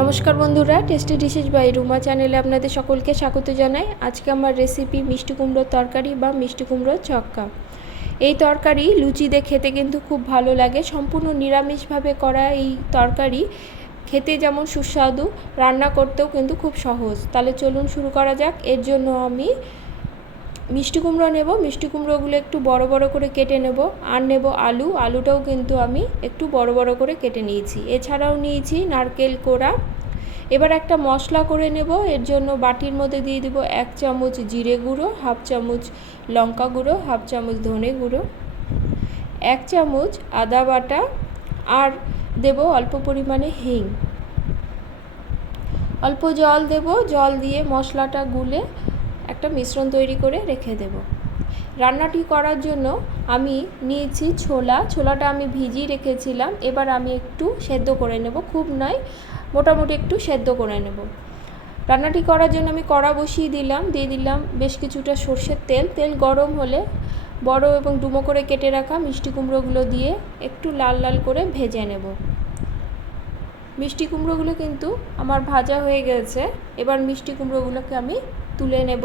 নমস্কার বন্ধুরা, tasty dishes by Ruma চ্যানেলে আপনাদের সকলকে স্বাগত জানাই। আজকে আমার রেসিপি মিষ্টি কুমড়োর তরকারি বা মিষ্টি কুমড়োর ছক্কা। এই তরকারি লুচি দিয়ে খেতে কিন্তু খুব ভালো লাগে। সম্পূর্ণ নিরামিষভাবে করা এই তরকারি খেতে যেমন সুস্বাদু, রান্না করতেও কিন্তু খুব সহজ। তাহলে চলুন শুরু করা যাক। এর জন্য আমি মিষ্টি কুমড়ো নেব। মিষ্টি কুমড়োগুলো একটু বড় বড় করে কেটে নেব। আর নেব আলুটাও কিন্তু আমি একটু বড় বড় করে কেটে নিয়েছি। এছাড়াও নিয়েছি নারকেল কোড়া। এবার একটা মশলা করে নেব। এর জন্য বাটির মধ্যে দিয়ে দেব 1 চামচ জিরে গুঁড়ো, হাফ চামচ লঙ্কা গুঁড়ো, হাফ চামচ ধনে গুঁড়ো, 1 চামচ আদা বাটা, আর দেব অল্প পরিমাণে হিং। অল্প জল দেব। জল দিয়ে মশলাটা গুলে একটা মিশ্রণ তৈরি করে রেখে দেব। রান্নাটি করার জন্য আমি নিয়েছি ছোলাটা আমি ভিজিয়ে রেখেছিলাম। এবার আমি একটু সেদ্ধ করে নেব, খুব নয়, মোটামুটি একটু সেদ্ধ করে নেব। রান্নাটি করার জন্য আমি কড়া বসিয়ে দিলাম, দিয়ে দিলাম বেশ কিছুটা সর্ষের তেল। তেল গরম হলে বড় এবং ডুমো করে কেটে রাখা মিষ্টি কুমড়োগুলো দিয়ে একটু লাল লাল করে ভেজে নেব। মিষ্টি কুমড়োগুলো কিন্তু আমার ভাজা হয়ে গেছে। এবার মিষ্টি কুমড়োগুলোকে আমি তুলে নেব।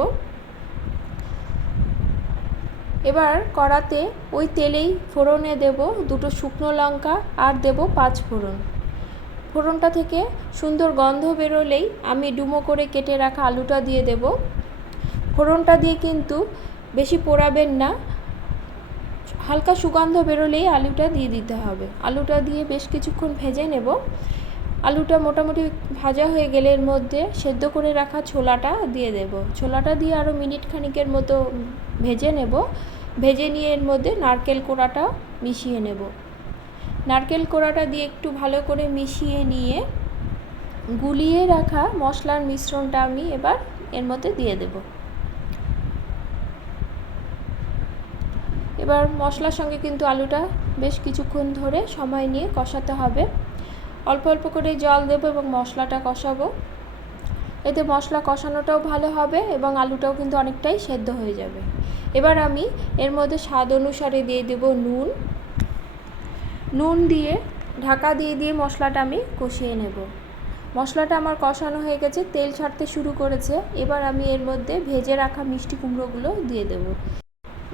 এবার কড়াতে ওই তেলেই ফোড়নে দেব 2 শুকনো লঙ্কা আর দেব 5 ফোড়ন। ফোড়নটা থেকে সুন্দর গন্ধ বেরোলেই আমি ডুমো করে কেটে রাখা আলুটা দিয়ে দেব। ফোড়নটা দিয়ে কিন্তু বেশি পোড়াবেন না, হালকা সুগন্ধ বেরোলেই আলুটা দিয়ে দিতে হবে। আলুটা দিয়ে বেশ কিছুক্ষণ ভেজে নেব। আলুটা মোটামুটি ভাজা হয়ে গেলে এর মধ্যে সেদ্ধ করে রাখা ছোলাটা দিয়ে দেব। ছোলাটা দিয়ে আরও মিনিট খানিকের মতো ভেজে নেব। ভেজে নিয়ে এর মধ্যে নারকেল কোড়াটা মিশিয়ে নেব। নারকেল কোড়াটা দিয়ে একটু ভালো করে মিশিয়ে নিয়ে গুলিয়ে রাখা মশলার মিশ্রণটা আমি এবার এর মধ্যে দিয়ে দেব। এবার মশলার সঙ্গে কিন্তু আলুটা বেশ কিছুক্ষণ ধরে সময় নিয়ে কষাতে হবে। অল্প অল্প করে জল দেব এবং মশলাটা কষাবো। এতে মশলা কষানোটাও ভালো হবে এবং আলুটাও কিন্তু অনেকটাই সেদ্ধ হয়ে যাবে। এবার আমি এর মধ্যে স্বাদ অনুসারে দিয়ে দেব নুন দিয়ে ঢাকা দিয়ে মশলাটা আমি কষিয়ে নেব। মশলাটা আমার কষানো হয়ে গেছে, তেল ছাড়তে শুরু করেছে। এবার আমি এর মধ্যে ভেজে রাখা মিষ্টি কুমড়োগুলো দিয়ে দেব।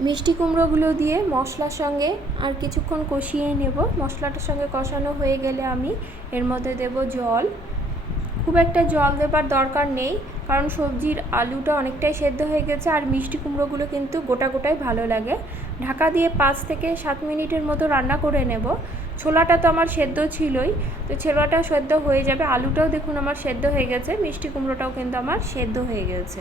মিষ্টি কুমড়োগুলো দিয়ে মশলার সঙ্গে আর কিছুক্ষণ কষিয়ে নেব। মশলাটার সঙ্গে কষানো হয়ে গেলে আমি এর মধ্যে দেব জল। খুব একটা জল দেবার দরকার নেই, কারণ সবজির আলুটা অনেকটাই সেদ্ধ হয়ে গেছে আর মিষ্টি কুমড়োগুলো কিন্তু গোটা গোটাই ভালো লাগে। ঢাকা দিয়ে 5 থেকে 7 মিনিটের মতো রান্না করে নেব। ছোলাটা তো আমার সেদ্ধ ছিলই, তো ছোলাটা সেদ্ধ হয়ে যাবে। আলুটাও দেখুন আমার সেদ্ধ হয়ে গেছে, মিষ্টি কুমড়োটাও কিন্তু আমার সেদ্ধ হয়ে গেছে।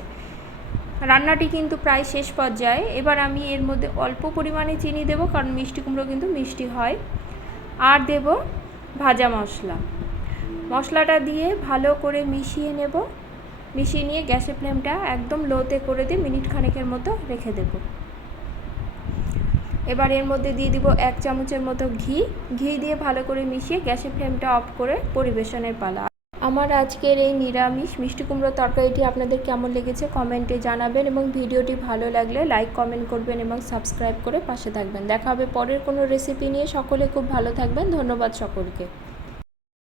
রান্নাটি কিন্তু প্রায় শেষ পর্যায়ে। এবার আমি এর মধ্যে অল্প পরিমাণে চিনি দেব, কারণ মিষ্টি কুমড়ো কিন্তু মিষ্টি হয়। আর দেব ভাজা মশলাটা দিয়ে ভালো করে মিশিয়ে নেব। মিশিয়ে নিয়ে গ্যাসের ফ্লেমটা একদম লোতে করে দিয়ে মিনিট খানেকের মতো রেখে দেব। এবার এর মধ্যে দিয়ে দিব 1 চামচের মতো ঘি দিয়ে ভালো করে মিশিয়ে গ্যাসের ফ্লেমটা অফ করে পরিবেশনের পালা। আমার আজকের এই নিরামিষ মিষ্টি কুমড়োর তরকারিটি আপনাদের কেমন লেগেছে কমেন্টে জানাবেন এবং ভিডিওটি ভালো লাগলে লাইক কমেন্ট করবেন এবং সাবস্ক্রাইব করে পাশে থাকবেন। দেখা হবে পরের কোনো রেসিপি নিয়ে। সকলে খুব ভালো থাকবেন। ধন্যবাদ সকলকে।